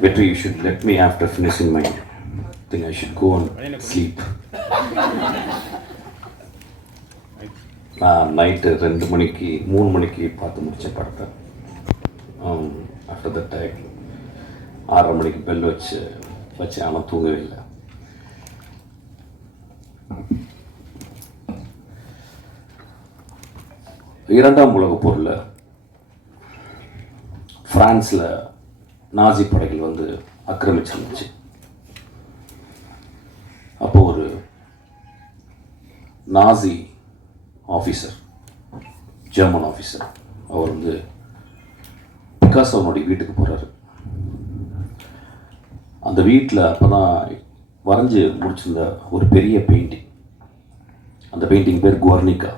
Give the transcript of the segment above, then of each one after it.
Better you should let me after finishing my thing. I should go and sleep. நான் night ரெண்டு மணிக்கு மூணு மணிக்கு பார்த்து முடித்தேன் படத்தை ஆஃப்டர் தட் டைம் ஆறரை மணிக்கு பெல் வச்சு வச்சேன் ஆனால் தூங்கவே இல்லை இரண்டாம் உலக போரில் ஃப்ரான்ஸில் நாசி படைகள் வந்து ஆக்கிரமிச்சிருந்துச்சு. அப்போ ஒரு நாசி ஆஃபீஸர் ஜெர்மன் ஆஃபீஸர் அவர் வந்து பிகாசோனுடைய வீட்டுக்கு போகிறாரு அந்த வீட்டில் அப்போ தான் வரைஞ்சி முடிச்சிருந்த ஒரு பெரிய பெயிண்டிங் அந்த பெயிண்டிங் பேர் குவர்னிகா.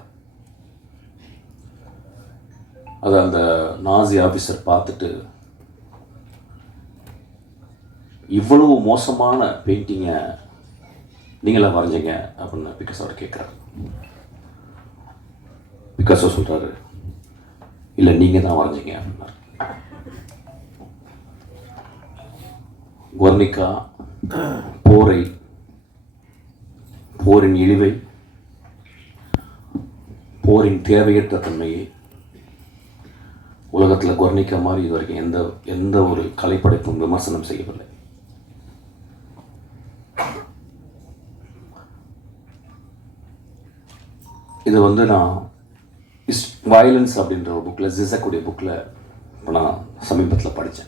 அதை அந்த நாசி ஆஃபீஸர் பார்த்துட்டு இவ்வளவு மோசமான பெயிண்டிங்கை நீங்களா வரைஞ்சீங்க அப்படின்னு பிகாசோட கேட்குறாரு பிகாசோ சொல்கிறாரு இல்லை நீங்கள் தான் வரைஞ்சீங்க அப்படின்னாரு. குவர்னிகா போரை போரின் இழிவை போரின் தேவையற்ற தன்மையை உலகத்தில் கொர்ணிக்கா மாதிரி இது வரைக்கும் எந்த எந்த ஒரு கலைப்படைப்பும் விமர்சனம் செய்யவில்லை. இது வந்து நான் இஸ் வயலன்ஸ் அப்படின்ற ஒரு புக்கில் ஜிசக்குடைய புக்கில் இப்போ நான் சமீபத்தில் படித்தேன்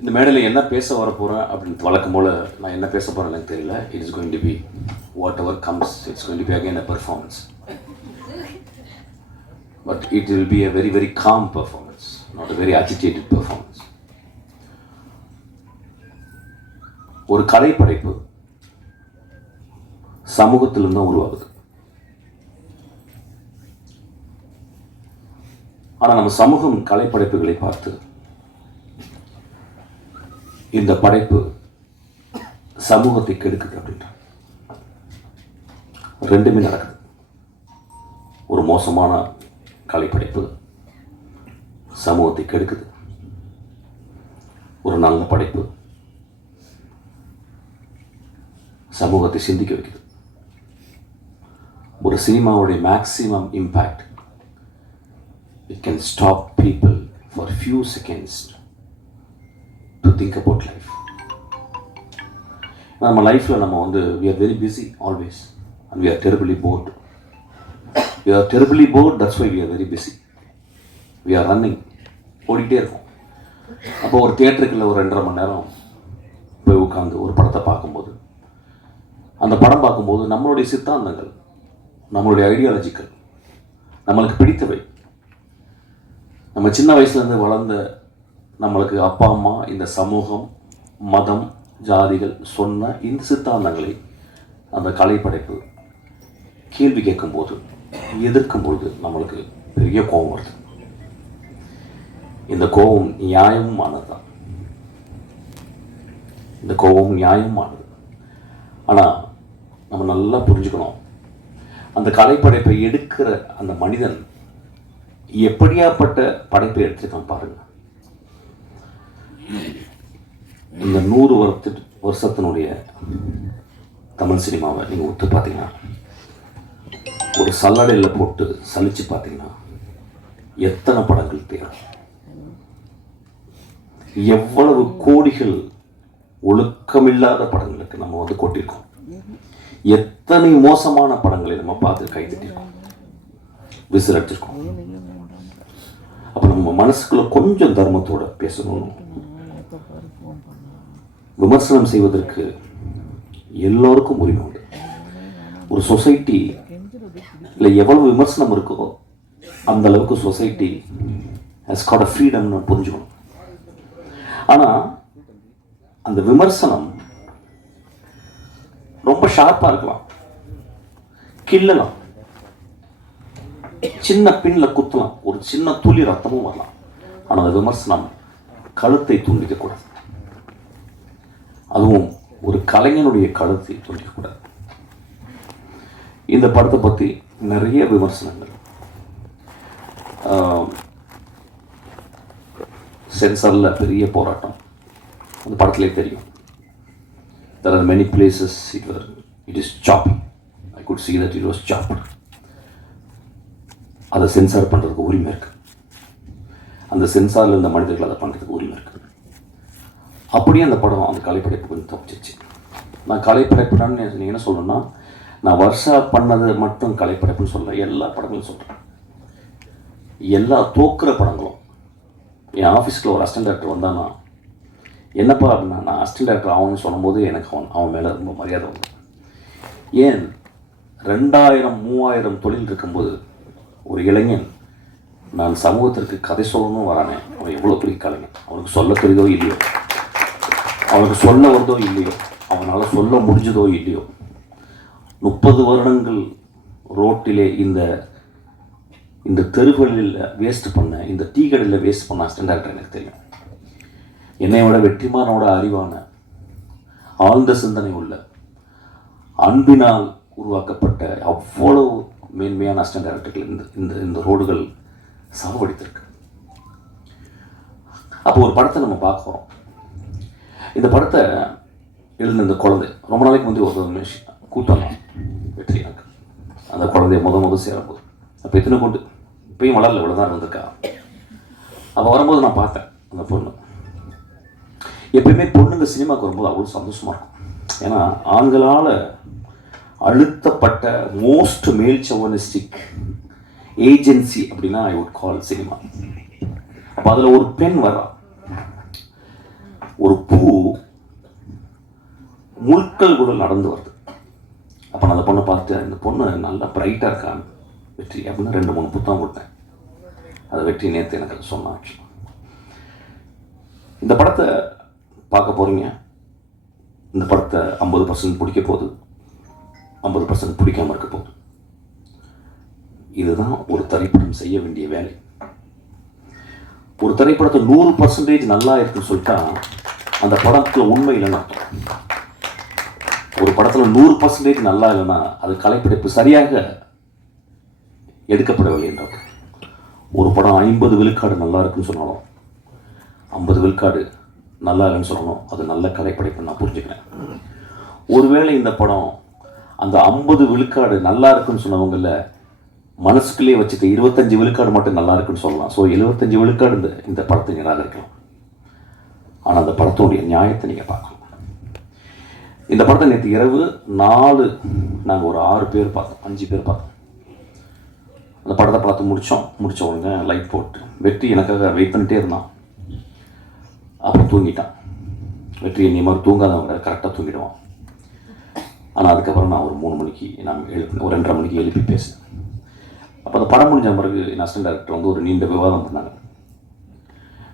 இந்த மேடையில் என்ன பேச வர போகிறேன் அப்படின்னு வழக்கம் போல் நான் என்ன பேச போகிறேன் எனக்கு தெரியல. It is going to be whatever comes it's going to be again a performance but it will be a very very calm performance not a very agitated performance ஒரு கலைப்படைப்பு சமூகத்திலிருந்து தான் உருவாகுது. ஆனால் நம்ம சமூகம் கலைப்படைப்புகளை பார்த்து இந்த படைப்பு சமூகத்தை கெடுக்குது அப்படின்ற ரெண்டுமே நடக்குது. ஒரு மோசமான கலைப்படைப்பு சமூகத்தை கெடுக்குது. ஒரு நல்ல படைப்பு சமூகத்தை சிந்திக்க வைக்குது. ஒரு சினிமாவுடைய maximum impact it can stop people for few seconds to think about life நம்ம லைஃப்பில் நம்ம வந்து we are very busy always and we are terribly bored we are terribly bored that's why we are very busy we are running ஓடிட்டே இருக்கும். அப்போ ஒரு தியேட்டருக்குள்ள ஒரு ரெண்டரை மணி நேரம் போய் உட்காந்து ஒரு படத்தை பார்க்கும்போது அந்த படம் பார்க்கும்போது நம்மளுடைய சித்தாந்தங்கள் நம்மளுடைய ஐடியாலஜிக்கள் நம்மளுக்கு பிடித்தவை. நம்ம சின்ன வயசுலேருந்து வளர்ந்த நம்மளுக்கு அப்பா அம்மா இந்த சமூகம் மதம் ஜாதிகள் சொன்ன இந்த சித்தாந்தங்களை அந்த கலைப்படைப்பு கேள்வி கேட்கும்போது எதிர்க்கும்போது நம்மளுக்கு பெரிய கோபம் வருது. இந்த கோபம் நியாயமானது தான் இந்த கோபம் நியாயமானது ஆனால் நம்ம நல்லா புரிஞ்சுக்கணும். அந்த கலைப்படைப்பை எடுக்கிற அந்த மனிதன் எப்படியாப்பட்ட படைப்பை எடுத்துருக்கான் பாருங்க. இந்த நூறு வருத்து வருஷத்தினுடைய தமிழ் சினிமாவை நீங்கள் ஒத்து பார்த்தீங்கன்னா ஒரு சல்லடையில் போட்டு சலிச்சு பார்த்தீங்கன்னா எத்தனை படங்கள் தேவை? எவ்வளவு கோடிகள் ஒழுக்கமில்லாத படங்களுக்கு நம்ம வந்து கொட்டியிருக்கோம் எத்தனை மோசமான படங்களை நம்ம பார்த்து கைதட்டிருக்கோம் விசில் அடிச்சிருக்கோம். அப்போ நம்ம மனசுக்குள்ள கொஞ்சம் தர்மத்தோட பேசணும். விமர்சனம் செய்வதற்கு எல்லோருக்கும் உரிமை உண்டு. ஒரு சொசைட்டி இல்லை எவ்வளவு விமர்சனம் இருக்கோ அந்த அளவுக்கு சொசைட்டி ஹஸ் காட் அ ஃப்ரீடம்னு புரிஞ்சுக்கணும். ஆனால் அந்த விமர்சனம் ரொம்ப ஷார்ப்பாக இருக்கலாம். கிள்ளலாம். சின்ன பின்ல குத்தலாம். ஒரு சின்ன துளி ரத்தமும் வரலாம். ஆனால் அந்த விமர்சனம் கழுத்தை துண்டிக்கக்கூடாது. அதுவும் ஒரு கலைஞனுடைய கழுத்தை துண்டிக்கக்கூடாது. இந்த படத்தை பற்றி நிறைய விமர்சனங்கள். சென்சாரில் பெரிய போராட்டம். அந்த படத்திலே தெரியும். There are many places it were it is choppy. I could see that it was chopped. அதை சென்சார் பண்ணுறதுக்கு உரிமை இருக்குது அந்த சென்சாரில் இருந்த மனிதர்கள் அதை பண்ணுறதுக்கு உரிமை இருக்குது அப்படியே அந்த படம் அந்த கலைப்படைப்பு கொஞ்சம் தப்பிச்சிச்சு. நான் கலைப்படைப்புடான்னு நீங்கள் என்ன சொல்லணும்னா நான் வருஷா பண்ணது மட்டும் கலைப்படைப்புன்னு சொல்ல எல்லா படங்களும் சொல்கிறேன் எல்லா தோக்குற படங்களும். என் ஆஃபீஸில் ஒரு அசிஸ்டன்ட் டேரக்டர் வந்தான்னா என்னப்பா அப்படின்னா நான் அசிஸ்டன்ட் டேரக்டர் ஆகணும்னு சொல்லும்போது எனக்கு அவன் அவன் மேலே ரொம்ப மரியாதை வந்து ஏன்? ரெண்டாயிரம் மூவாயிரம் தொழில் இருக்கும்போது ஒரு இளைஞன் நான் சமூகத்திற்கு கதை சொல்லணும் வரானே அவன் எவ்வளோ பெரிய கலைஞன். அவனுக்கு சொல்ல தெரியுதோ இல்லையோ. அவனுக்கு சொல்ல வருதோ இல்லையோ. அவனால் சொல்ல முடிஞ்சதோ இல்லையோ. முப்பது வருடங்கள் ரோட்டிலே இந்த இந்த தெருகளில் வேஸ்ட் பண்ண இந்த டீ கடையில் வேஸ்ட் பண்ண அசிஸ்டன்ட் டேரக்டர் எனக்கு தெரியும். என்னையோட வெற்றிமானோட அறிவான ஆழ்ந்த சிந்தனை உள்ள அன்பினால் உருவாக்கப்பட்ட அவ்வளவு மேன்மையான அஸ்டன் டேரக்டர்கள் இந்த இந்த இந்த ரோடுகள் சாவடித்திருக்கு. அப்போ ஒரு படத்தை நம்ம பார்க்குறோம் இந்த படத்தை எழுந்த இந்த குழந்தை ரொம்ப நாளைக்கு வந்து ஒரு நிமிஷம் கூட்டம் தான் அந்த குழந்தைய முத முத சேரும்போது. அப்போ எத்தனை கொண்டு இப்பயும் வளரல இவ்வளோ தான் இருந்திருக்கா? அப்போ வரும்போது நான் பார்த்தேன் அந்த பொண்ணு. எப்பயுமே பொண்ணுங்க சினிமாவுக்கு வரும்போது அவ்வளோ சந்தோஷமாக இருக்கும். ஏன்னா ஆண்களால் அழுத்தப்பட்ட மோஸ்ட் மேல் சவனிஸ்டிக் ஏஜென்சி அப்படின்னா ஐ வுட் கால் சினிமா அப்போ அதில் ஒரு பெண் வரா. ஒரு பூ முழுக்கள் கூட நடந்து வருது. அப்போ நான் அந்த பொண்ணை பார்த்து இந்த பொண்ணு நல்லா பிரைட்டாக இருக்கான்னு வெற்றி அப்படின்னு ரெண்டு மூணு புத்தகம் கொடுத்தேன். அதை வெற்றி நேற்று எனக்கு சொன்னாச்சு. சொன்னான் இந்த படத்தை பார்க்க போகிறீங்க இந்த படத்தை ஐம்பது பர்சன்ட் பிடிக்க போகுது. ஐம்பது பர்சன்ட் பிடிக்காம இருக்க போகுது. இதுதான் ஒரு திரைப்படம் செய்ய வேண்டிய வேலை. ஒரு திரைப்படத்தை நூறு பர்சன்டேஜ் நல்லா இருக்குன்னு சொல்லிட்டா அந்த படத்தில் உண்மை இல்லைன்னு அர்த்தம். ஒரு படத்தில் நூறு பர்சன்டேஜ் நல்லா இல்லைன்னா அது கலைப்பிடிப்பு சரியாக எடுக்கப்படவில்லை என்றார் ஒரு படம் ஐம்பது விழுக்காடு நல்லா இருக்குன்னு சொன்னாலும் ஐம்பது விழுக்காடு நல்லா இல்லைன்னு சொல்லணும். அது நல்ல கலைப்படைப்புன்னு நான் புரிஞ்சுக்கிறேன். ஒருவேளை இந்த படம் அந்த ஐம்பது விழுக்காடு நல்லா இருக்குன்னு சொன்னவங்கள மனசுக்குள்ளே வச்சுட்டு இருபத்தஞ்சு விழுக்காடு மட்டும் நல்லா இருக்குன்னு சொல்லலாம். ஸோ எழுபத்தஞ்சு விழுக்காடு இந்த இந்த படத்தை நிராகரிக்கலாம் ஆனால் அந்த படத்தோடைய நியாயத்தை நீங்கள் பார்க்கணும். இந்த படத்தை நேற்று இரவு நாலு நாங்கள் ஒரு ஆறு பேர் பார்த்தோம் அஞ்சு பேர் பார்த்தோம். அந்த படத்தை பார்த்து முடித்தோம் முடித்த உடனே லைட் போட்டு வெற்றி எனக்காக வெயிட் பண்ணிட்டே இருந்தான். அப்புறம் தூங்கிட்டான். வெற்றி நீ மாதிரி தூங்காதவங்க கரெக்டாக தூங்கிடுவான். ஆனால் அதுக்கப்புறம் நான் ஒரு மூணு மணிக்கு நான் எழுப்பி ஒரு ரெண்டரை மணிக்கு எழுப்பி பேசினேன். அப்போ அந்த படம் முடிஞ்ச பிறகு என் அசிஸ்டன்ட் டேரக்டர் வந்து ஒரு நீண்ட விவாதம் பண்ணாங்க.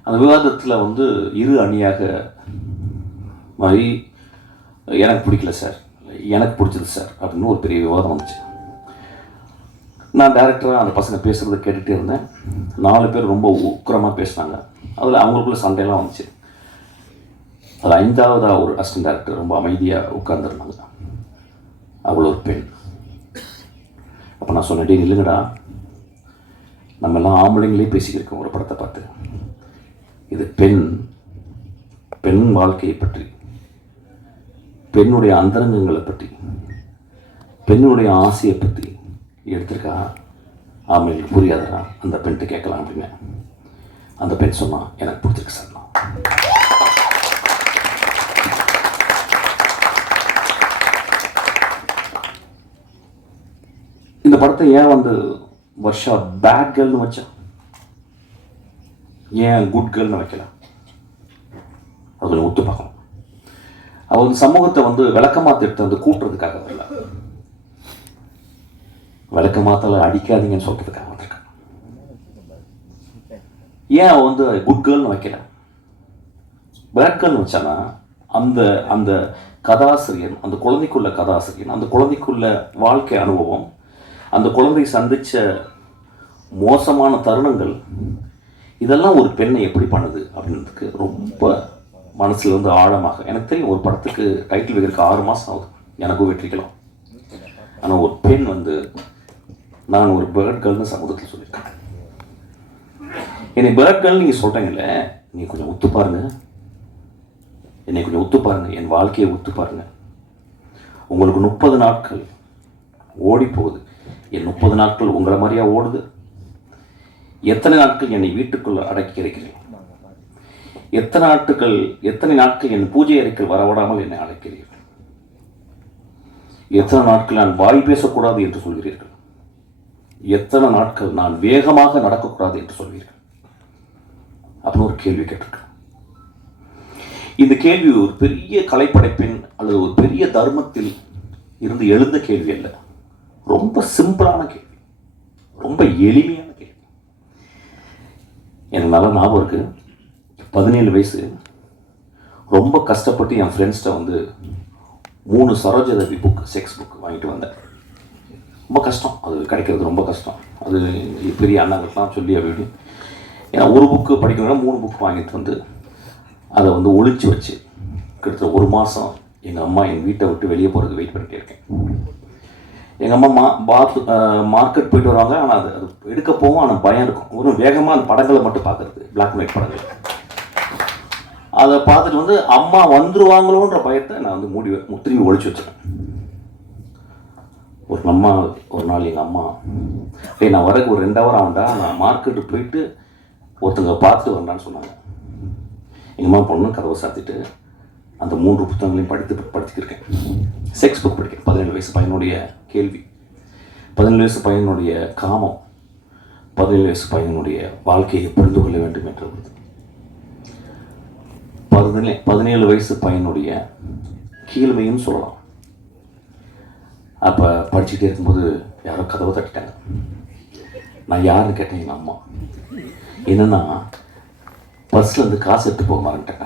அந்த விவாதத்தில் வந்து இரு அணியாக மாதிரி எனக்கு பிடிக்கல சார். எனக்கு பிடிச்சது சார். அப்படின்னு ஒரு பெரிய விவாதம் வந்துச்சு. நான் டேரக்டராக அந்த பசங்க பேசுகிறத கேட்டுகிட்டே இருந்தேன். நாலு பேர் ரொம்ப உக்கிரமாக பேசினாங்க. அதில் அவங்களுக்குள்ள சண்டையெல்லாம் வந்துச்சு. அது ஐந்தாவதாக ஒரு அசிஸ்டன்ட் டேரக்டர் ரொம்ப அமைதியாக உட்கார்ந்துருந்தாங்க அவ்வளோ ஒரு பெண். அப்போ நான் சொன்னேன் இல்லைங்கடா நில்லுங்கடா. நம்ம எல்லாம் ஆம்பளைங்களே பேசிக்கிருக்கோம் ஒரு படத்தை பார்த்து. இது பெண் பெண் வாழ்க்கையை பற்றி பெண்ணுடைய அந்தரங்கங்களை பற்றி பெண்ணுடைய ஆசையை பற்றி எடுத்திருக்கா? ஆமைகளுக்கு புரியாதரா அந்த பெண்கிட்ட கேட்கலாம் அப்படின்னு அந்த பெண் சொன்னால் எனக்கு பிடிச்சிருக்கு சார் படத்தை ஏன் வந்து வருஷா பேட் கேர்ள்னு ஏன் குட் கேர்ள்னு வைக்கல? அது கொஞ்சம் ஒத்து பார்க்கணும். அவ வந்து சமூகத்தை வந்து விளக்கமாக திட்டம் வந்து கூட்டுறதுக்காக வரல. விளக்கமாத்தல அடிக்காதீங்கன்னு சொல்றதுக்காக வந்திருக்காங்க ஏன் அவன் வந்து குட் கேர்ள்னு வைக்கல? பேட் கேர்ள்னு வச்சானா அந்த அந்த கதாசிரியன் அந்த குழந்தைக்குள்ள கதாசிரியன் அந்த குழந்தைக்குள்ள வாழ்க்கை அனுபவம் அந்த குழந்தை சந்தித்த மோசமான தருணங்கள் இதெல்லாம் ஒரு பெண்ணை எப்படி பண்ணுது அப்படின்றதுக்கு ரொம்ப மனசில் வந்து ஆழமாக எனக்கு தெரியும் ஒரு படத்துக்கு டைட்டில் வைக்கிறதுக்கு ஆறு மாதம் ஆகுது. எனக்கும் வெற்றிக்கலாம் ஆனால் ஒரு பெண் வந்து நான் ஒரு பேர்ட் கேர்ள்னு சமூகத்தில் சொல்லியிருக்கேன். என்னை பேர்ட் கேர்ள் நீங்கள் சொல்கிறீங்களே நீ கொஞ்சம் ஒத்து பாருங்க. என்னை கொஞ்சம் ஒத்து பாருங்கள் என் வாழ்க்கையை ஒத்து பாருங்கள் உங்களுக்கு முப்பது நாட்கள் ஓடி போகுது என் முப்பது நாட்கள் உங்களை மாதிரியா ஓடுது. எத்தனை நாட்கள் என்னை வீட்டுக்குள் அடக்கி இருக்கிறேன் எத்தனை நாட்கள் எத்தனை நாட்கள் என் பூஜை அறைக்குள் வரவிடாமல் என்னை அழைக்கிறீர்கள்? எத்தனை நாட்கள் நான் வாய் பேசக்கூடாது என்று சொல்கிறீர்கள்? எத்தனை நாட்கள் நான் வேகமாக நடக்கக்கூடாது என்று சொல்வீர்கள்? அப்படின்னு ஒரு கேள்வி கேட்டிருக்கேன். இந்த கேள்வி ஒரு பெரிய கலைப்படைப்பின் அல்லது ஒரு பெரிய தர்மத்தில் இருந்து எழுந்த கேள்வி அல்ல. ரொம்ப சிம்பிளான கேள்வி. ரொம்ப எளிமையான கேள்வி. எனக்கு நல்லா ஞாபகம் இருக்குது பதினேழு வயசு. ரொம்ப கஷ்டப்பட்டு என் ஃப்ரெண்ட்ஸ்கிட்ட வந்து மூணு சரோஜதவி புக் செக்ஸ் புக் வாங்கிட்டு வந்தேன். ரொம்ப கஷ்டம். அது கிடைக்கிறது ரொம்ப கஷ்டம். அது பெரிய அண்ணாங்கள்லாம் சொல்லி அப்படி ஏன்னா ஒரு புக்கு படிக்கணும்னா மூணு புக் வாங்கிட்டு வந்து அதை வந்து ஒழிச்சு வச்சு கிட்டத்தட்ட ஒரு மாதம் எங்கள் அம்மா என் வீட்டை விட்டு வெளியே போகிறதுக்கு வெயிட் பண்ணிட்டே இருக்கேன். எங்கள் அம்மா மா பாத் மார்க்கெட் போயிட்டு வருவாங்க. ஆனால் அது அது எடுக்க போவோம் ஆனால் பயம் இருக்கும். ஒரு வேகமாக அந்த படங்களை மட்டும் பார்க்குறது. பிளாக் அண்ட் ஒயிட் படங்கள். அதை பார்த்துட்டு வந்து அம்மா வந்துருவாங்களோன்ற பயத்தை நான் வந்து மூடி வ- திரும்பி ஒழிச்சு வச்சிட்டேன் ஒரு அம்மா ஒரு நாள் எங்கள் அம்மா ஏய் நான் வரக்கு ஒரு ரெண்டு ஹவர் ஆகும்டா. நான் மார்க்கெட்டு போயிட்டு ஒருத்தங்க பார்த்துட்டு வரேன்டான்னு சொன்னாங்க. எங்கள் அம்மா பொண்ணு கதவை சாத்திட்டு அந்த மூன்று புத்தகங்களையும் படித்து படிச்சுக்கிருக்கேன் செக்ஸ் வயசு பையனுடைய கேள்வி. பதினேழு வயசு பையனுடைய காமம் பதினேழு வயசு பையனுடைய வாழ்க்கையை புரிந்து கொள்ள வேண்டும் என்று பதினே பதினேழு வயசு பையனுடைய கீழ்மையும் சொல்லலாம். அப்போ படிச்சுக்கிட்டே இருக்கும்போது யாரோ கதவை தட்டிட்டாங்க. நான் யாருன்னு கேட்டேன் எங்கள் அம்மா. என்னன்னா பர்ஸில் இருந்து காசு எடுத்து போக மறந்துட்டேன்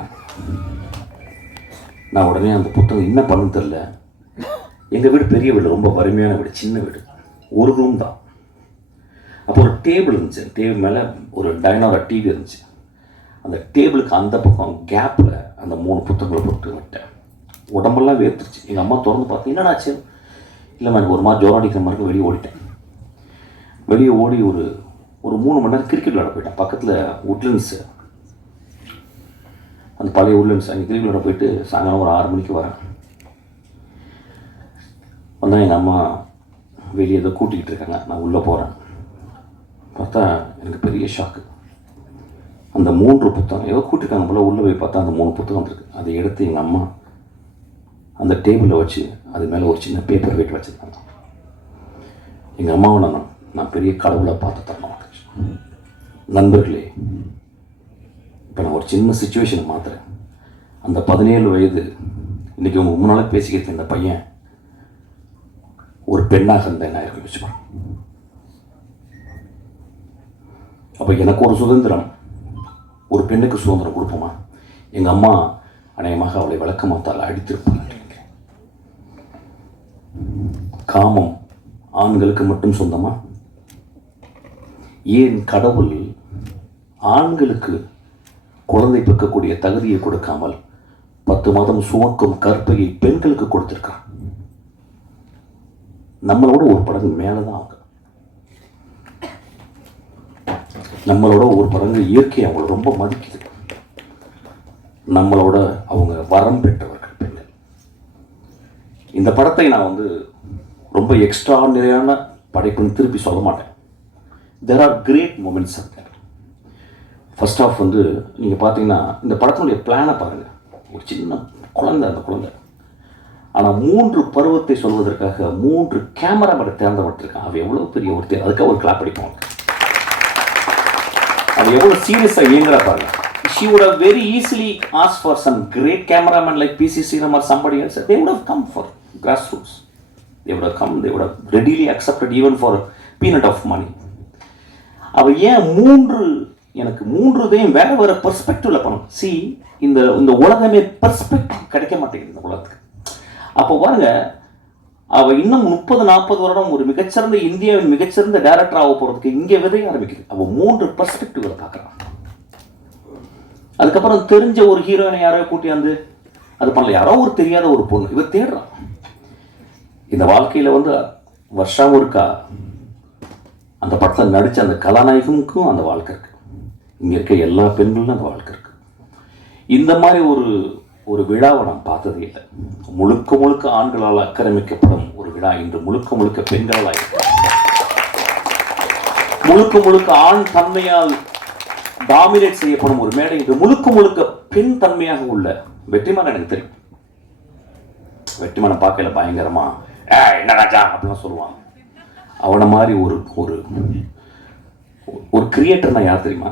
நான். உடனே அந்த புத்தகம் என்ன பண்ணுன்னு தெரில எங்கள் வீடு பெரிய வீடு ரொம்ப வறுமையான வீடு சின்ன வீடு. ஒரு ரூம் தான். அப்போ ஒரு டேபிள் இருந்துச்சு. டேபிள் மேலே ஒரு டைனோரா டிவி இருந்துச்சு. அந்த டேபிளுக்கு அந்த பக்கம் கேப்பில் அந்த மூணு புத்தகங்களை போட்டு விட்டேன். உடம்பெல்லாம் வேர்த்துருச்சு. எங்கள் அம்மா திறந்து பார்த்து என்னடாச்சு இல்லை எனக்கு ஒரு மாதிரி ஜோரம் அடிக்கிற மாதிரி வெளியே ஓடிட்டேன். வெளியே ஓடி ஒரு ஒரு மூணு மணி நேரம் கிரிக்கெட் விளாட போயிட்டேன். பக்கத்தில் உட்லண்ட்ஸு அந்த பழைய உட்லண்ட்ஸ் அங்கே கிரிக்கெட் விளாட போயிட்டு சாயங்காலம் ஒரு ஆறு மணிக்கு வரேன். வந்தால் எங்கள் அம்மா வெளியே ஏதோ கூட்டிக்கிட்டு இருக்காங்க. நான் உள்ளே போகிறேன் பார்த்தா எனக்கு பெரிய ஷாக்கு அந்த மூன்று புத்தகம் ஏதோ கூட்டிருக்காங்க போல் உள்ளே போய் பார்த்தா அந்த மூணு புத்தகம் வந்துருக்கு. அதை எடுத்து எங்கள் அம்மா அந்த டேபிளில் வச்சு அது மேலே ஒரு சின்ன பேப்பர் வெயிட் வச்சுருக்காங்க. எங்கள் அம்மாவை நான் நான் பெரிய கடவுளை பார்த்து தரணும் நண்பர்களே இப்போ நான் ஒரு சின்ன சுச்சுவேஷனை மாத்துறேன். அந்த பதினேழு வயது இன்றைக்கி உங்கள் முன்னால் பேசிக்கிட்டு இந்த பையன் ஒரு பெண்ணாக இருந்தேன் நான் இருக்க வச்சுப்பான் அப்போ எனக்கு ஒரு சுதந்திரம். ஒரு பெண்ணுக்கு சுதந்திரம் கொடுப்போமா? எங்கள் அம்மா அநேகமாக அவளை விளக்கமாத்தால் அடித்திருப்பாங்க காமம் ஆண்களுக்கு மட்டும் சொந்தமா? ஏன் கடவுள் ஆண்களுக்கு குழந்தை பிறக்கக்கூடிய தகுதியை கொடுக்காமல் பத்து மாதம் சுமக்கும் கற்பையை பெண்களுக்கு கொடுத்திருக்கான் நம்மளோட ஒரு படங்கு மேலே தான் ஆகும். நம்மளோட ஒரு படங்கு இயற்கை அவங்கள ரொம்ப மதிக்குது. நம்மளோட அவங்க வரம் பெற்றவர்கள் பெண்கள். இந்த படத்தை நான் வந்து ரொம்ப எக்ஸ்ட்ராடினரியான படைப்புன்னு திருப்பி சொல்ல மாட்டேன். தெர் ஆர் கிரேட் மூமெண்ட்ஸ் அந்த ஃபஸ்ட் ஆஃப் வந்து நீங்கள் பார்த்தீங்கன்னா இந்த படத்தினுடைய பிளானை பாருங்கள் ஒரு சின்ன குழந்தை அந்த குழந்தை. ஆனால் மூன்று பருவத்தை சொல்வதற்காக மூன்று கேமரா மேடை தேர்ந்தப்பட்டிருக்கான் அவள் எவ்வளோ பெரிய ஒருத்தர் அதுக்கு ஒரு கிளாப் அடிப்போம் அது எவ்வளோ சீரியஸாக இயங்குறா பாருங்க she would have very easily as far some great cameraman like PC Sriram or somebody else they would have come for grass roots they would have come they would have readily accepted even for peanut of money அவள் ஏன் மூன்று எனக்கு மூன்று இதையும் வேறு வேற பர்ஸ்பெக்டிவில் பண்ணணும் C இந்த இந்த உலகமே பர்ஸ்பெக்டிவ் கிடைக்க மாட்டேங்குது இந்த உலகத்துக்கு அப்போ பாருங்க அவ இன்னும் முப்பது நாற்பது வருடம் ஒரு மிகச்சிறந்த இந்தியாவின் மிகச்சிறந்த டைரக்டர் ஆக போறதுக்கு இங்கே விதைய ஆரம்பிக்குது. அவ மூன்று பர்ஸ்பெக்டிவ்ல பார்க்கறான் அதுக்கப்புறம் தெரிஞ்ச ஒரு ஹீரோயினை யாரோ கூட்டியாந்து அது பண்ணல. யாரோ ஒரு தெரியாத ஒரு பொண்ணு. இவ தேடுறான் இந்த வாழ்க்கையில வந்து வருஷம் இருக்கா அந்த படத்தில் நடித்த அந்த கலாநாயகனுக்கும் அந்த வாழ்க்கை இருக்கு. இங்கே இருக்க எல்லா பெண்களும் அந்த வாழ்க்கை இருக்கு. இந்த மாதிரி ஒரு ஒரு விழாவை நான் பார்த்ததே இல்லை. முழுக்க முழுக்க ஆண்களால் ஆக்கிரமிக்கப்படும் ஒரு விழா இன்று முழுக்க முழுக்க பெண்களால் முழுக்க முழுக்க ஆண் தன்மையால் டாமினேட் செய்யப்படும் ஒரு மேடை இன்று முழுக்க முழுக்க பெண் தன்மையாக உள்ள வெற்றிமாறன் எனக்கு தெரியும். வெற்றிமனை பார்க்கல பயங்கரமா "ஏய், அப்படிலாம் சொல்லுவாங்க. அவனை மாதிரி ஒரு ஒரு ஒரு கிரியேட்டர்னா யார் தெரியுமா?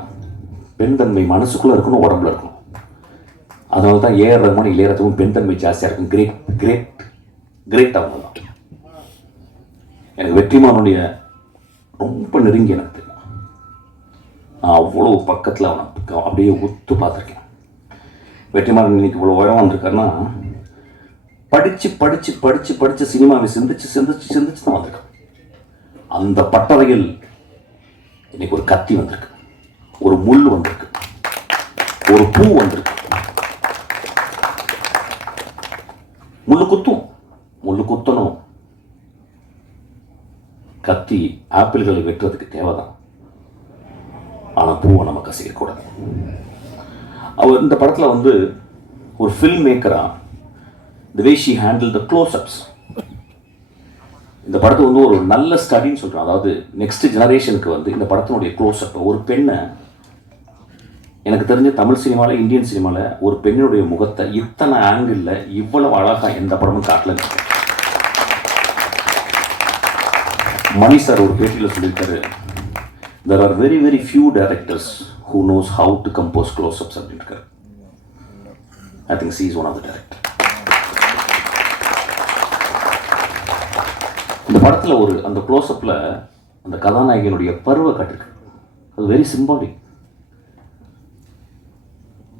பெண் தன்மை மனசுக்குள்ள இருக்கணும் உடம்புல இருக்கணும். அதனால தான் ஏஆர் ரகுமான் இளையராஜாவும் பெண் தன்மை ஜாஸ்தியாக இருக்கும். கிரேட் கிரேட் கிரேட் அவங்க தான் எனக்கு வெற்றிமானுடைய ரொம்ப நெருங்கி எனக்கு தெரியும் நான் அவ்வளோ பக்கத்தில் அவனை அப்படியே ஒத்து பார்த்துருக்கேன். வெற்றிமாறன் இன்னைக்கு இவ்வளோ உயரம் வந்திருக்காருன்னா படித்து படித்து படித்து படித்து சினிமாவை சிந்திச்சு சிந்திச்சு சிந்திச்சு தான் வந்திருக்கான். அந்த பட்டறையில் இன்னைக்கு ஒரு கத்தி வந்திருக்கு. ஒரு முள் வந்திருக்கு. ஒரு பூ வந்திருக்கு. முள்ளு குத்தும் முள்ளு குத்தணும் கத்தி ஆப்பிள்களை வெட்டுறதுக்கு தேவைதான். ஆனால் பூவை நம்ம கசிக்கக்கூடாது அவர் இந்த படத்தில் வந்து ஒரு film மேக்கராக the way she handle the closeups இந்த படத்தை வந்து ஒரு நல்ல ஸ்டடின்னு சொல்கிறோம் அதாவது நெக்ஸ்ட் ஜெனரேஷனுக்கு வந்து இந்த படத்தினுடைய க்ளோஸ்அப் ஒரு பெண்ணை எனக்கு தெரிஞ்ச தமிழ் சினிமாவில் இந்தியன் சினிமாவில் ஒரு பெண்ணுடைய முகத்தை இத்தனை ஆங்கிளில் இவ்வளவு அழகாக எந்த படமும் காட்டல. மணி சார் ஒரு பேட்டியில் சொல்லியிருக்காரு. There are very very few directors who knows how to compose close ups அப்படின்ட்டு I think she is one of the director இந்த படத்தில் ஒரு அந்த க்ளோஸ்அப்பில் அந்த கதாநாயகனுடைய பருவ காட்டிருக்கு அது வெரி சிம்பாலிக்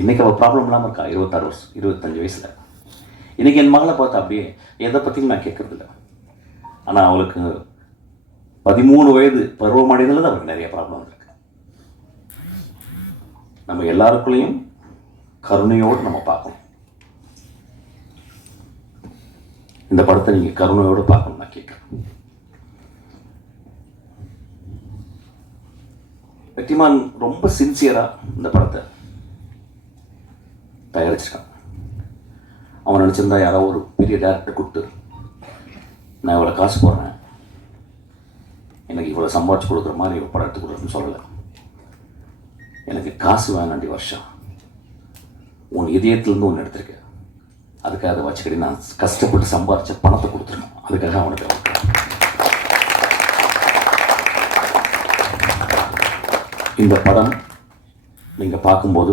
இன்றைக்கி அவள் ப்ராப்ளம் இல்லாமல் இருக்கா? இருபத்தாறு வருஷம் இருபத்தஞ்சு வயசில். இன்றைக்கி என் மகளை பார்த்தா அப்படியே எதை பற்றியும் நான் கேட்கறதில்ல. ஆனால் அவளுக்கு பதிமூணு வயது பருவமடைந்ததில் தான் அவருக்கு நிறைய ப்ராப்ளம் இருக்கு. நம்ம எல்லாருக்குள்ளேயும் கருணையோடு நம்ம பார்க்கணும். இந்த படத்தை நீங்கள் கருணையோடு பார்க்கணும் நான் கேட்குறேன். வெற்றிமான் ரொம்ப சின்சியராக இந்த படத்தை தயாரிச்சிட்டான் அவன் நினச்சிருந்தா யாரோ ஒரு பெரிய டேரக்டர் கொடுத்து நான் இவ்வளோ காசு போடுறேன். எனக்கு இவ்வளோ சம்பாதிச்சு கொடுக்குற மாதிரி படம் எடுத்து கொடுக்குறேன்னு சொல்லலை. எனக்கு காசு வேணாண்டி வருஷம் உன் இதயத்துலேருந்து ஒன்று எடுத்திருக்கேன் அதுக்காக அதை வச்சுக்கிட்டு நான் கஷ்டப்பட்டு சம்பாதிச்ச பணத்தை கொடுத்துருக்கேன். அதுக்காக அவனுக்கு அவனுக்கு இந்த படம் நீங்கள் பார்க்கும்போது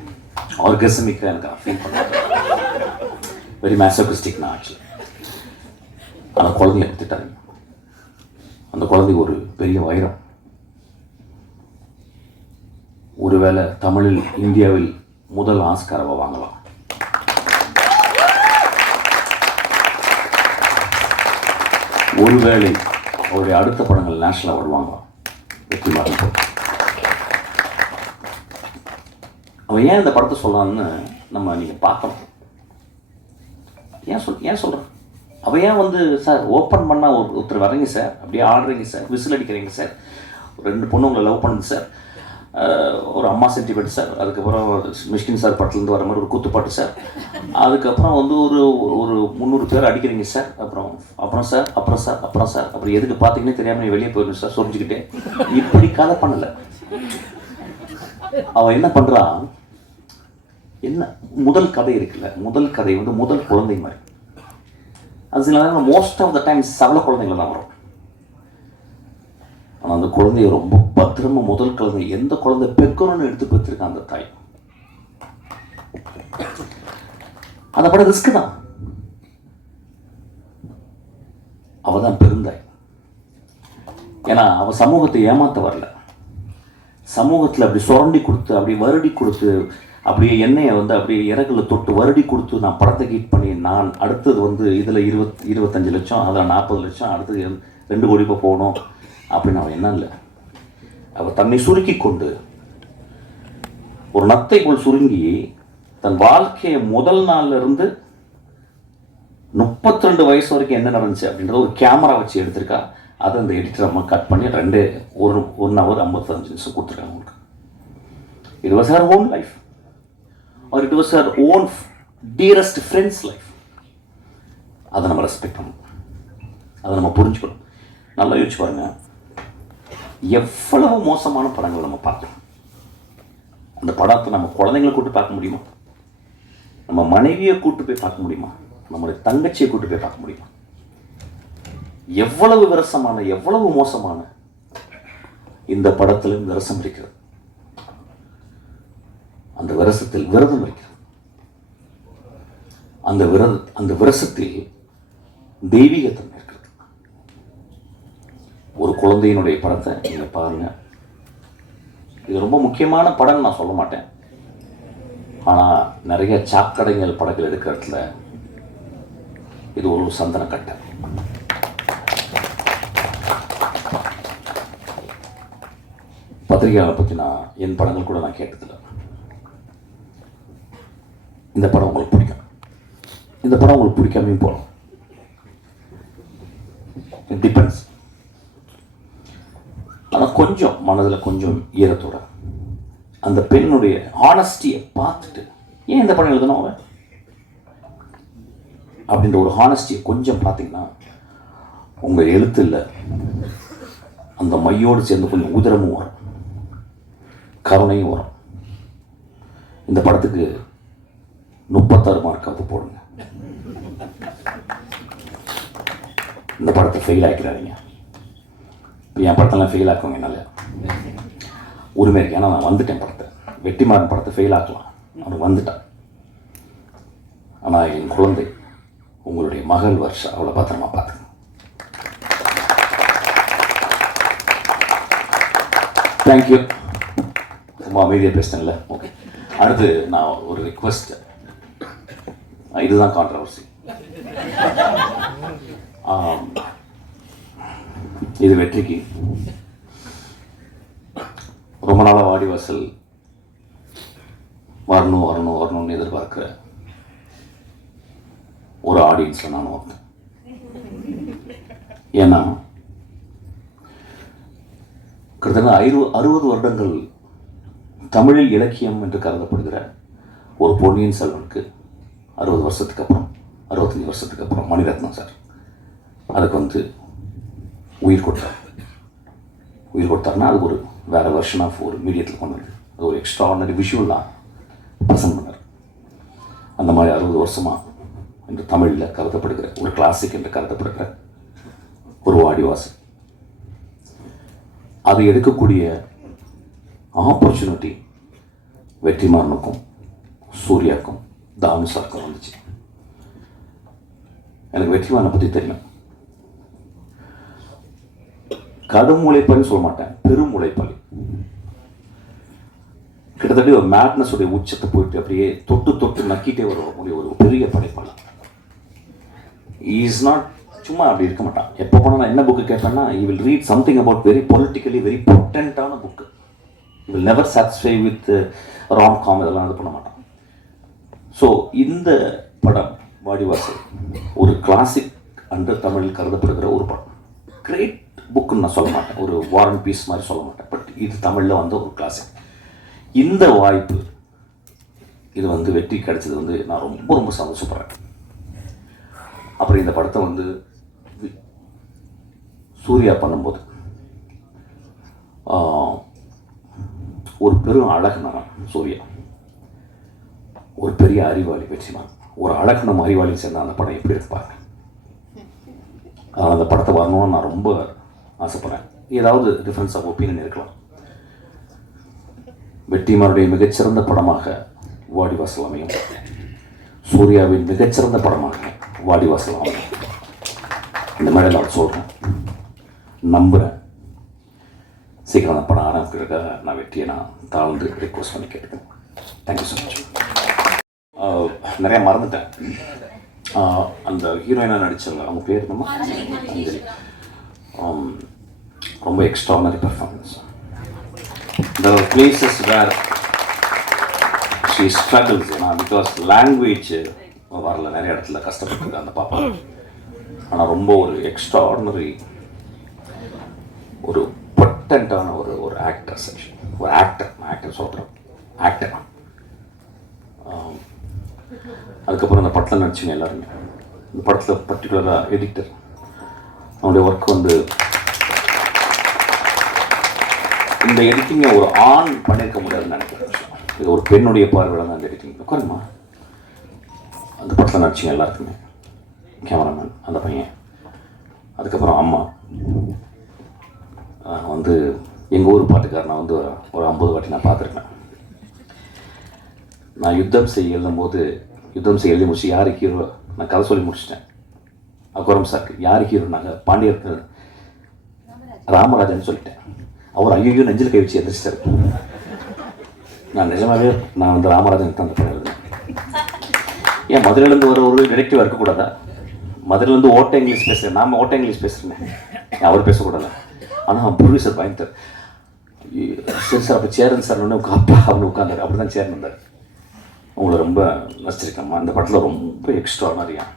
ஆர்கசமிக்காக எனக்கு அஃபீல் பண்ணேன் வெரி மேசோகிஸ்டிக் நான் ஆக்சுவலி அந்த குழந்தைய எடுத்துட்டாங்க அந்த குழந்தை ஒரு பெரிய வைரம் ஒருவேளை தமிழில் இந்தியாவில் முதல் ஆஸ்காரவை வாங்கலாம் ஒருவேளை அவருடைய அடுத்த படங்கள் நேஷனல் அவார்டு வாங்கலாம் வெற்றி மாறன் அவன் ஏன் இந்த படத்தை சொல்லான்னு நம்ம நீங்கள் பார்க்கணும். ஏன் சொல் ஏன் சொல்கிறான் அவன் ஏன் வந்து சார் ஓப்பன் பண்ணால் ஒரு ஒருத்தர் வரீங்க சார் அப்படியே ஆடுறீங்க சார் விசில் அடிக்கிறீங்க சார் ஒரு ரெண்டு பொண்ணு உங்களை லவ் பண்ணுது சார் ஒரு அம்மா சென்டிமெண்ட் சார் அதுக்கப்புறம் மிஷ்கின் சார் படத்துலேருந்து வர மாதிரி ஒரு கூத்துப்பாட்டு சார் அதுக்கப்புறம் வந்து ஒரு ஒரு முந்நூறு பேர் அடிக்கிறீங்க சார் அப்புறம் அப்புறம் சார் அப்புறம் சார் அப்புறம் சார் அப்புறம் எதுக்கு பார்த்தீங்கன்னு தெரியாமல் நீ வெளியே போயிடணும் சார் சொரிஞ்சுக்கிட்டே. இப்படி கதை பண்ணலை. அவன் என்ன பண்ணுறான் என்ன முதல் கதை இருக்குல்ல முதல் கதை வந்து முதல் குழந்தை மாதிரி. அது சில நேரம் மோஸ்ட் ஆஃப் த டைம் சவல குழந்தைங்கள தான் வரும். ஆனால் அந்த குழந்தைய ரொம்ப பத்திரமா முதல் குழந்தை எந்த குழந்தை பெக்கணும்னு எடுத்து பெற்றிருக்கான் அந்த தாய்? அந்த படம் ரிஸ்க் தான். அவள் தான் பெருந்தாய். ஏன்னா அவ சமூகத்தை ஏமாத்த வரல. சமூகத்தில் அப்படி சுரண்டி கொடுத்து அப்படி வருடி கொடுத்து அப்படியே எண்ணெயை வந்து அப்படியே இறகுல தொட்டு வருடி கொடுத்து நான் படத்தை ஹீட் பண்ணி நான் அடுத்தது வந்து இதில் இருபத் இருபத்தஞ்சு லட்சம் அதில் நாற்பது லட்சம் அடுத்தது ரெண்டு- கோடி இப்போ போகணும் அப்படின்னு அவன் என்ன இல்லை. அவள் தன்னை சுருக்கி கொண்டு ஒரு நத்தை போல் சுருங்கி தன் வாழ்க்கையை முதல் நாள்ல இருந்து முப்பத்தி ரெண்டு வயசு வரைக்கும் என்ன நடந்துச்சு அப்படின்றத ஒரு கேமரா வச்சு எடுத்திருக்கா. அதை அந்த எடிட்டர் அம்மா கட் பண்ணி ரெண்டு ஒரு ஒன் ஹவர் ஐம்பத்தஞ்சு நிமிஷம் கொடுத்துருக்காங்க உங்களுக்கு it was her own life or it was our own dearest friends life அதை நம்ம ரெஸ்பெக்ட் பண்ணணும். அதை நம்ம புரிஞ்சுக்கணும். நல்லா யோசிச்சு பாருங்க. எவ்வளவு மோசமான படங்கள் நம்ம பார்க்கலாம் அந்த படத்தை நம்ம குழந்தைங்களை கூட்டு பார்க்க முடியுமா? நம்ம மனைவியை கூட்டு போய் பார்க்க முடியுமா? நம்மளுடைய தங்கச்சியை கூட்டு போய் பார்க்க முடியுமா? எவ்வளவு விரசமான எவ்வளவு மோசமான இந்த படத்திலும் விரசம் இருக்கிறது. அந்த விரசத்தில் விரதம் இருக்கிறது. அந்த விரத அந்த விரசத்தில் தெய்வீகத்தன்மை இருக்கிறது. ஒரு குழந்தையினுடைய படத்தை நீங்கள் பாருங்க. இது ரொம்ப முக்கியமான படம்னு நான் சொல்ல மாட்டேன். ஆனால் நிறைய சாக்கடைகள் படங்கள் எடுக்கிற இடத்துல இது ஒரு சந்தன கட்டை. பத்திரிகையாளரை பற்றி நான் என் படங்கள் கூட நான் கேட்டதில்லை. இந்த படம் உங்களுக்கு பிடிக்கும். இந்த படம் உங்களுக்கு பிடிக்காமையும் போகலாம். இட் டிபெண்ட்ஸ் ஆனால் கொஞ்சம் மனதில் கொஞ்சம் ஈரத்தோட அந்த பெண்ணுடைய ஹானஸ்டியை பார்த்துட்டு ஏன் இந்த படம் எழுதணும் அவன்? அப்படின்ற ஒரு ஹானஸ்டியை கொஞ்சம் பார்த்தீங்கன்னா உங்கள் எழுத்தில் அந்த மையோடு சேர்ந்து கொஞ்சம் உதிரமும் வரும். கருணையும் வரும். இந்த படத்துக்கு முப்பத்தாறு மார்க்காவது போடுங்க. இந்த படத்தை ஃபெயில் ஆக்கிறாதீங்க இப்போ என் படத்தெல்லாம் ஃபெயில் ஆக்குவாங்க என்னால். உரிமை இருக்கு. ஏன்னா நான் வந்துட்டேன் படத்தை. வெட்டிமாறன் படத்தை ஃபெயில் ஆக்கலாம். அவன் வந்துட்டான். ஆனால் என் குழந்தை உங்களுடைய மகள் வருஷம் அவளை பத்திரமா பார்த்துக்கணும். தேங்க்யூ ரொம்ப அமைதியாக பேசிட்டேன்ல ஓகே அடுத்து நான் ஒரு ரிக்வஸ்ட்டு இதுதான் கான்ட்ரவர்சி இது வெற்றிக்கு. ரொம்ப நாளாக வாடிவாசல் வரணும் வரணும் வரணும்னு எதிர்பார்க்குற ஒரு ஆடியன்ஸில் நான் ஒருத்தன் ஏன்னா கிட்டத்தட்ட ஐரு அறுபது வருடங்கள் தமிழில் இலக்கியம் என்று கருதப்படுகிற ஒரு பொன்னியின் செல்வனுக்கு அறுபது வருஷத்துக்கு அப்புறம் அறுபத்தஞ்சி வருஷத்துக்கு அப்புறம் மணிரத்னம் சார். அதுக்கு வந்து உயிர் கொடுத்தார். உயிர் கொடுத்தாருன்னா அது ஒரு வேறு வெர்ஷன் ஆஃப் ஒரு மீடியத்தில் கொண்டு வந்து அது ஒரு எக்ஸ்ட்ரா ஆர்டினரி விஷுவலாக ப்ரெசென்ட் பண்ணார். அந்த மாதிரி அறுபது வருஷமாக என்று தமிழில் கருதப்படுகிற ஒரு கிளாசிக் என்று கருதப்படுகிற ஒரு வாடிவாசல். அது எடுக்கக்கூடிய ஆப்பர்ச்சுனிட்டி வெற்றிமாறனுக்கும் சூர்யாக்கும் தானு சாருக்கும் வந்துச்சு. எனக்கு வெற்றிமாறனை பற்றி தெரியும் கடும் உழைப்பாளின்னு சொல்ல மாட்டேன். பெரும் உழைப்பாளி கிட்டத்தட்ட ஒரு மேட்னஸ் உடைய உச்சத்தை போயிட்டு அப்படியே தொட்டு தொட்டு நக்கிட்டே வரக்கூடிய ஒரு பெரிய படைப்பாளர். இஸ் நாட் சும்மா அப்படி இருக்க மாட்டான். எப்போ போனால் நான் என்ன book கேட்பேன்னா you will read something about very politically very பொட்டன்ட்டான book will never satisfy with rom com இதெல்லாம் இது பண்ண மாட்டான். ஸோ இந்த படம் வாடிவாசல் ஒரு கிளாசிக் அன்று தமிழில் கருதப்படுகிற ஒரு படம். கிரேட் புக்குன்னு நான் சொல்ல மாட்டேன். ஒரு வாரன் பீஸ் மாதிரி சொல்ல மாட்டேன். பட் இது தமிழில் வந்த ஒரு கிளாசிக் இந்த வாய்ப்பு இது வந்து வெற்றி கிடைச்சது வந்து நான் ரொம்ப ரொம்ப சந்தோஷப்படுறேன். அப்புறம் இந்த படத்தை வந்து சூர்யா பண்ணும்போது ஒரு பெரும் அழகு நான் சூர்யா. ஒரு பெரிய அறிவாளி வெற்றிமான். ஒரு அழகனும் அறிவாளியும் சேர்ந்தா அந்த படம் எப்படி இருப்பாங்க அதனால் அந்த படத்தை வரணும்னு நான் ரொம்ப ஆசைப்பட்றேன். ஏதாவது டிஃப்ரென்ஸ் ஆஃப் ஒப்பீனியன் இருக்கலாம். வெற்றிமாருடைய மிகச்சிறந்த படமாக வாடிவாசல் அமையும். சூர்யாவின் மிகச்சிறந்த படமாக வாடிவாசல் அமையும். இந்த மேடையில் நான் சொல்கிறேன் நம்புகிறேன் சீக்கிரம் அந்த படம் ஆரம்பிக்கிறதுக்காக நான் வெற்றியை நான் தாழ்ந்து ரிக்வஸ்ட் பண்ணி கேட்டுக்கிறேன். தேங்க்யூ ஸோ மச் நிறைய மறந்துட்டேன். அந்த ஹீரோயினாக நடிச்சவங்க அவங்க பேர் என்னமா? அஞ்சலி. ரொம்ப extraordinary performance the places where she struggles ஏன்னா பிகாஸ் லாங்குவேஜ் வரல நிறைய இடத்துல கஷ்டப்பட்டுருக்கு அந்த பாப்பா. ஆனால் ரொம்ப ஒரு எக்ஸ்ட்ரா ஆர்டினரி ஒரு பொட்டண்ட்டான ஒரு ஒரு ஆக்டர் செக்ஷன் ஒரு ஆக்டர் ஆக்டர் சொல்கிறேன் ஆக்டர் அதுக்கப்புறம் அந்த படத்தில் நடிச்சுங்க எல்லாருமே. இந்த படத்தில் பர்டிகுலராக எடிட்டர் அவனுடைய ஒர்க் வந்து இந்த எடிட்டிங்கை ஒரு ஆண் பண்ணியிருக்க முடியாதுன்னு நினைக்கிறேன். இது ஒரு பெண்ணுடைய பார்வையில் தான் அந்த எடிட்டிங் உட்காருமா? அந்த படத்தில் நடிச்சிங்க எல்லாருக்குமே. கேமராமேன் அந்த பையன். அதுக்கப்புறம் அம்மா. வந்து எங்கள் ஊர் பாட்டுக்காரர் நான் வந்து ஒரு- ஒரு ஐம்பது வாட்டி நான் பார்த்துருக்கேன். நான் யுத்தம் செய்ய எழுதும்போது யுத்தம் செய்ய எழுதி முடிச்சு யார் ஹீரோ நான் கதை சொல்லி முடிச்சிட்டேன். அக்குரம் சாருக்கு யார் ஹீரோனாங்க பாண்டியர் ராமராஜன் சொல்லிட்டேன். அவர் ஐயோ நெஞ்சில் கை வச்சு எந்திரிச்சிட்டாரு. நான் நிஜமாவே நான் வந்து ராமராஜன் தான் அந்த எழுதினேன். ஏன் மதுரையிலேருந்து வர ஒரு டிடெக்டிவாக இருக்கக்கூடாதா? மதுரையிலேருந்து ஓட்ட இங்கிலீஷ் பேசுகிறேன் நாம ஓட்ட இங்கிலீஷ் பேசுகிறேன் அவர் பேசக்கூடாது? ஆனால் ப்ரொடியூசர் பயந்தார் சரி சார் அப்போ சேரன் சார் உடனே அப்பா அவனு உட்காந்தார் அப்படி தான் சேரன் வந்தார் உங்களை ரொம்ப நடிச்சிருக்கேம்மா அந்த படத்தில் ரொம்ப எக்ஸ்ட்ரானரியா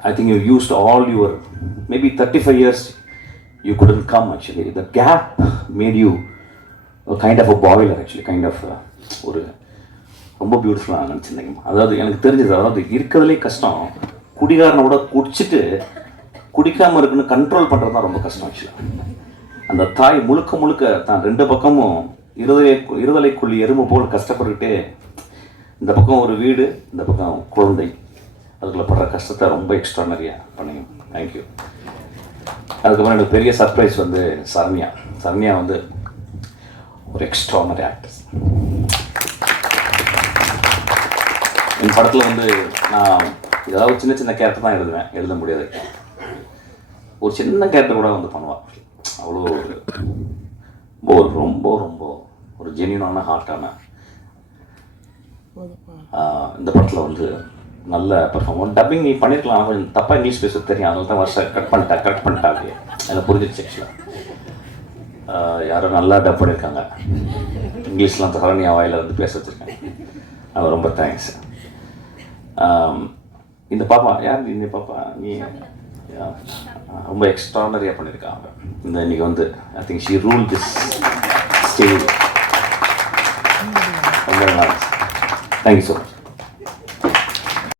I think you used all your maybe 35 five years you come actually. The actually the gap a you kind of a actually, actually kind a, ஒரு ரொம்ப பியூட்டிஃபுல்லாக நினச்சிருந்தீங்க அதாவது எனக்கு தெரிஞ்சது அதாவது இருக்கிறதுலே கஷ்டம். குடிகாரனோட குடிச்சிட்டு குடிக்காமல் இருக்குன்னு கண்ட்ரோல் பண்ணுறது தான் ரொம்ப கஷ்டம் ஆக்சுவலாக அந்த தாய் முழுக்க முழுக்க தான் ரெண்டு பக்கமும் இருதலை இருதலைக்குள்ளி எறும்பு போல் கஷ்டப்பட்டுக்கிட்டே இந்த பக்கம் ஒரு வீடு இந்த பக்கம் குழந்தை. அதுக்குள்ள படுற கஷ்டத்தை ரொம்ப எக்ஸ்ட்ரானரியாக பண்ணியும். தேங்க்யூ அதுக்கப்புறம் எனக்கு பெரிய சர்ப்ரைஸ் வந்து சரண்யா. சரண்யா வந்து ஒரு எக்ஸ்ட்ரானரி ஆக்டர்ஸ் என் படத்தில் வந்து நான் ஏதாவது சின்ன சின்ன கேரக்டர் தான் எழுதுவேன். எழுத முடியாது. ஒரு சின்ன கேரக்டர் கூட வந்து பண்ணுவாள் அவ்வளோ ஒரு ரொம்ப ஒரு ரொம்ப ரொம்ப ஒரு ஜென்யூனான ஹார்ட்டான இந்த படத்தில் வந்து நல்ல பெர்ஃபார்மன்ஸ் டப்பிங் நீ பண்ணியிருக்கலாம் கொஞ்சம் தப்பாக இங்கிலீஷ் பேச தெரியும். அதனால தான் வருஷம் கட் பண்ணிட்டா கட் பண்ணிட்டா அப்படியே அதில் புரிஞ்சிருச்சு ஆக்சுவலாக யாரோ நல்லா டப் பண்ணியிருக்காங்க இங்கிலீஷ்லாம் தரணியா வாயில் வந்து பேச வச்சுருக்காங்க அது ரொம்ப தேங்க்ஸ் இந்த பாப்பா யார் இந்த பாப்பா? நீ யா, ரொம்ப எக்ஸ்ட்ரானரியாக பண்ணியிருக்காங்க இந்த இன்னைக்கு வந்து I think she rule this stage ரொம்ப நல்லா தேங்க்யூ ஸோ மச்